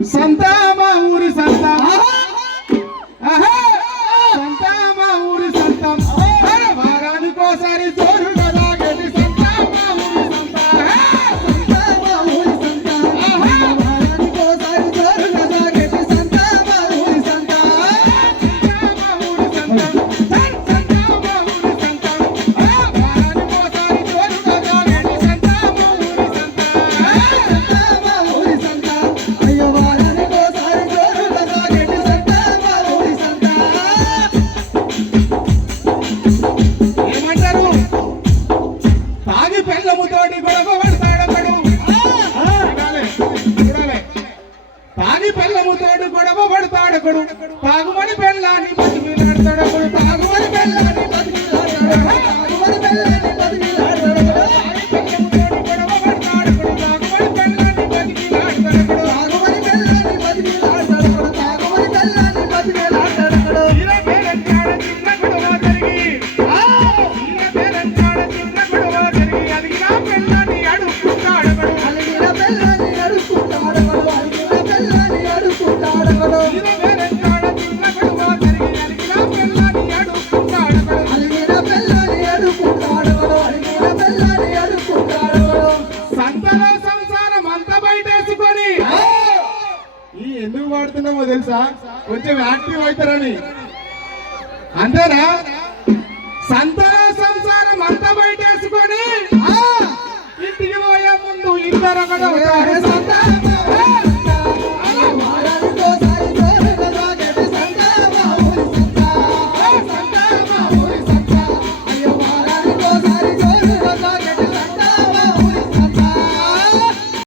సంత మా ఊరి సంత సంత మా ఊరి సంత వారానికోసారి జోరు కదా గెలి సంత మా ఊరి సంత సంత మా ఊరి సంత వారానికోసారి జోరు కదా గెలి సంత మా ఊరి సంత మా ఊరి సంత సంత మా ఊరి సంత వారానికోసారి జోరు కదా గెలి సంత మా ఊరి సంత మా ఊరి సంత అయ్యో వారానికోసారి జోరు కదా గెలి సంత మా ఊరి సంత ఏమంటారు తాగి పెళ్ళముతోటి గొడవ పడతాడతడు తాగి పెళ్ళముతోటి గొడవ పడతాడకడు తాగుమని పెళ్ళాన్ని బతికిలాడతాడకడు తాగుమని పెళ్ళాన్ని బతికిలాడతాడు తాగుమని పెళ్ళాన్ని బతికిలాడతాడు గొడవ పడతాడకడు తాగుమని పెళ్ళాన్ని బతికిలాడతాడకడు తాగుమని పెళ్ళాన్ని బతికిలాడతాడకడు తాగుమని పెళ్ళాన్ని బతికిలాడతాడకడు ఇలా పేరంటాడ చిన్న గొడవ జరిగి ఇలా పేరంటాడ చిన్న గొడవ జరిగి అలిగిన పెళ్ళాన్ని అడుక్కుంటాడకడు అలిగిన పెళ్ళాన్ని అడుక్కుంటాడకడు అలిగిన పెళ్ళాన్ని అడుక్కుంటాడకడు ఇలా పేరంటాడ చిన్న గొడవ జరిగి అలిగిన పెళ్ళాన్ని అడుక్కుంటాడకడు అలిగిన పెళ్ళాన్ని అడుక్కుంటాడకడు అలిగిన పెళ్ళాన్ని అడుక్కుంటాడకడు సంతలో సంసారం అంతా బయటేసుకొని ఈ ఎందుకు వాడుతున్నామో తెలుసా కొంచెం యాక్టివ్ అవుతారని అంతేనా సంతలో సంసారం అంతా బయటేసుకొని ఇంటికి పోయే ముందు ఇద్దరు అక్కడ